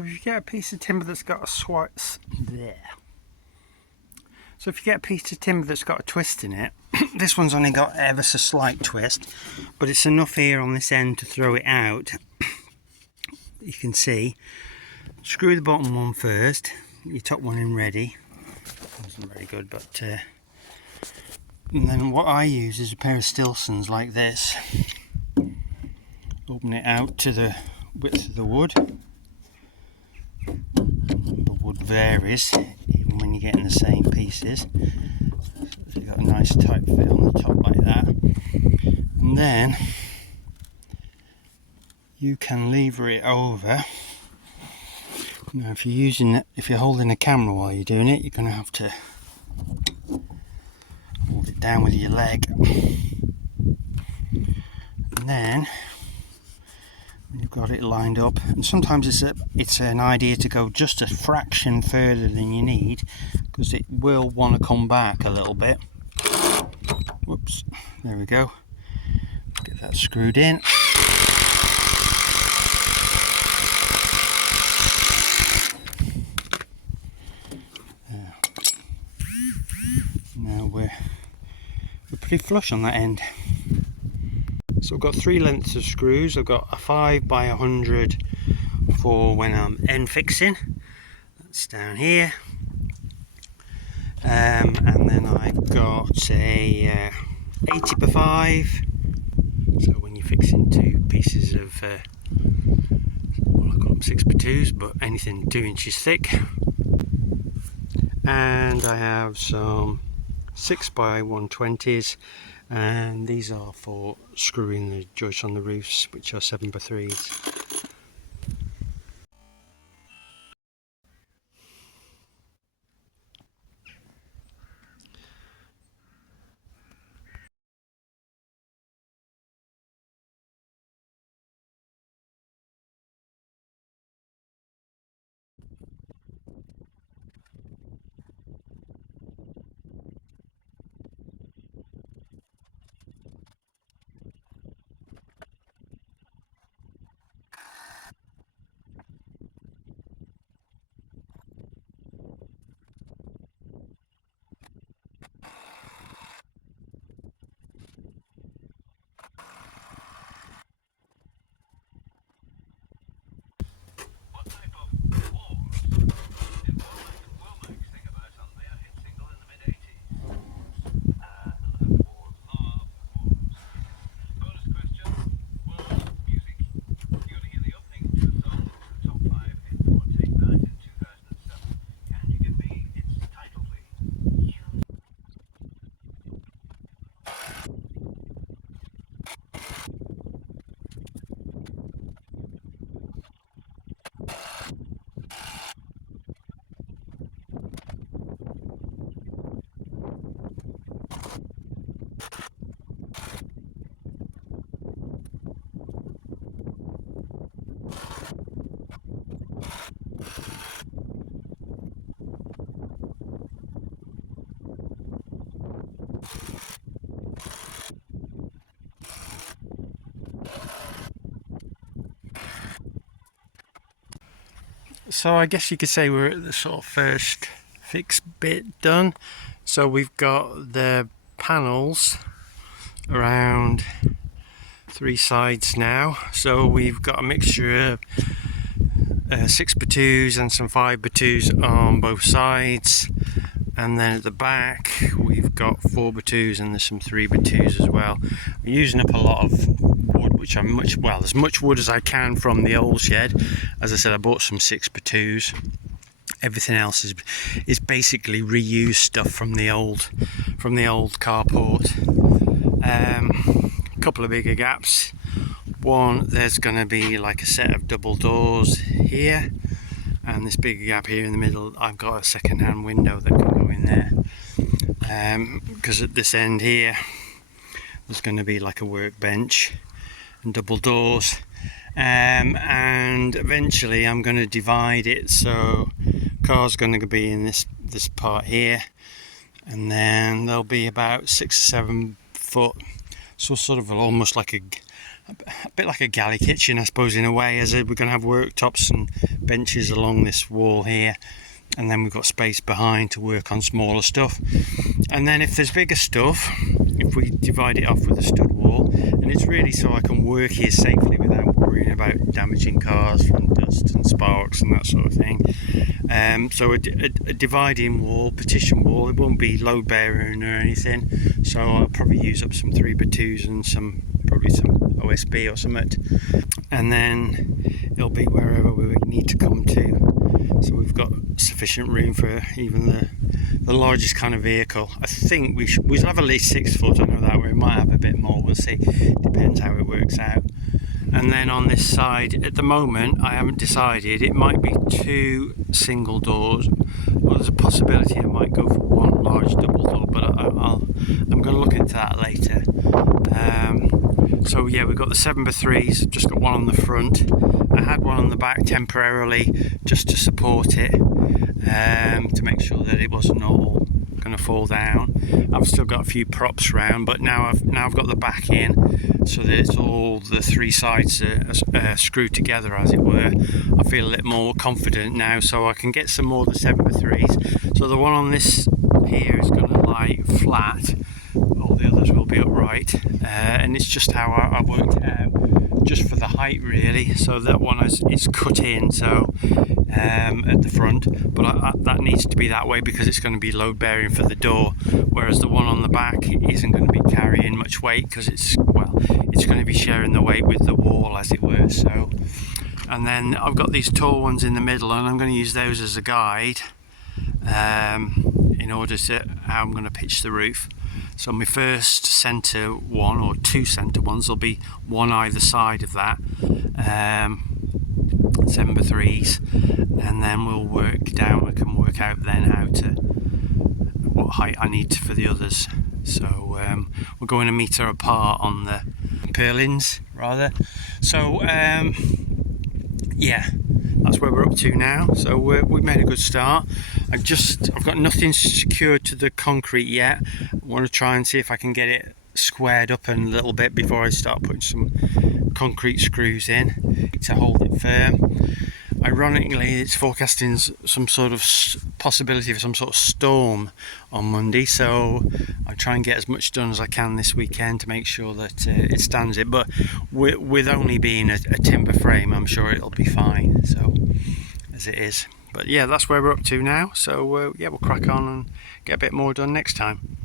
So if you get a piece of timber that's got a twist in it, this one's only got ever so slight twist, but it's enough here on this end to throw it out. You can see, screw the bottom one first, your top one in ready. Wasn't very good, but and then what I use is a pair of Stilsons like this. Open it out to the width of the wood. The wood varies even when you're getting the same pieces. So you've got a nice tight fit on the top like that. And then you can lever it over. Now if you're holding a camera while you're doing it, you're going to have to hold it down with your leg. And then when you've got it lined up, and sometimes it's an idea to go just a fraction further than you need, because it will want to come back a little bit. Whoops, there we go. Get that screwed in. Now we're pretty flush on that end. So I've got 3 lengths of screws. I've got a 5 by 100 for when I'm end fixing. That's down here. And then I've got a 80 by 5. So when you're fixing 2 pieces of, well, I call them 6 by 2s, but anything 2 inches thick. And I have some 6 by 120s, and these are for screwing the joists on the roofs, which are 7 by 3s. So I guess you could say we're at the sort of first fix bit done. So we've got the panels around 3 sides now. So we've got a mixture of 6 by 2s and some 5 by 2s on both sides. And then at the back we've got 4 by 2s and there's some 3 by 2s as well. We're using up a lot of wood, which I'm as much wood as I can from the old shed. As I said, I bought some 6 by 2s. Everything else is basically reused stuff from the old carport. A couple of bigger gaps. One, there's going to be like a set of double doors here, and this big gap here in the middle. I've got a second-hand window that can go in there, because at this end here there's going to be like a workbench and double doors, and eventually I'm going to divide it, so car's going to be in this part here, and then there'll be about 6 or 7 foot, so sort of almost like a bit like a galley kitchen, I suppose, in a way, as we're going to have worktops and benches along this wall here, and then we've got space behind to work on smaller stuff. And then if there's bigger stuff, if we divide it off with a stud wall, and it's really so I can work here safely without worrying about damaging cars from dust and sparks and that sort of thing. So a dividing wall, partition wall, it won't be load bearing or anything, so I'll probably use up some 3x2s and probably some OSB or something, and then it'll be wherever we need to come to. So we've got sufficient room for even the largest kind of vehicle. I think we'll have at least 6 foot, I know that, we might have a bit more, we'll see, depends how it works out. And then on this side, at the moment, I haven't decided, it might be 2 single doors, or there's a possibility I might go for 1 large double door, but I'm going to look into that later. So yeah, we've got the 7x3s, just got one on the front. I had one on the back temporarily, just to support it, to make sure that it wasn't all going to fall down. I've still got a few props around, but now I've got the back in, so that it's all the 3 sides are screwed together, as it were. I feel a little more confident now, so I can get some more of the 7x3s. So the one on this here is going to lie flat, all the others will be upright, and it's just how I worked it out, just for the height really. So that one is cut in, so at the front, but that needs to be that way because it's going to be load bearing for the door, whereas the one on the back isn't going to be carrying much weight because it's going to be sharing the weight with the wall, as it were. So, and then I've got these tall ones in the middle, and I'm going to use those as a guide in order to how I'm going to pitch the roof. So my first centre one, or 2 centre ones, will be one either side of that, 7x3s, and then we'll work down. I can work out then what height I need for the others. So we're going 1 metre apart on the purlins rather. So yeah, that's where we're up to now. So we've made a good start. I've got nothing secured to the concrete yet. I want to try and see if I can get it squared up a little bit before I start putting some concrete screws in to hold it firm. Ironically, it's forecasting some sort of possibility of some sort of storm on Monday, so I'll try and get as much done as I can this weekend to make sure that it stands it. But with only being a timber frame, I'm sure it'll be fine, so as it is. But yeah, that's where we're up to now, so yeah, we'll crack on and get a bit more done next time.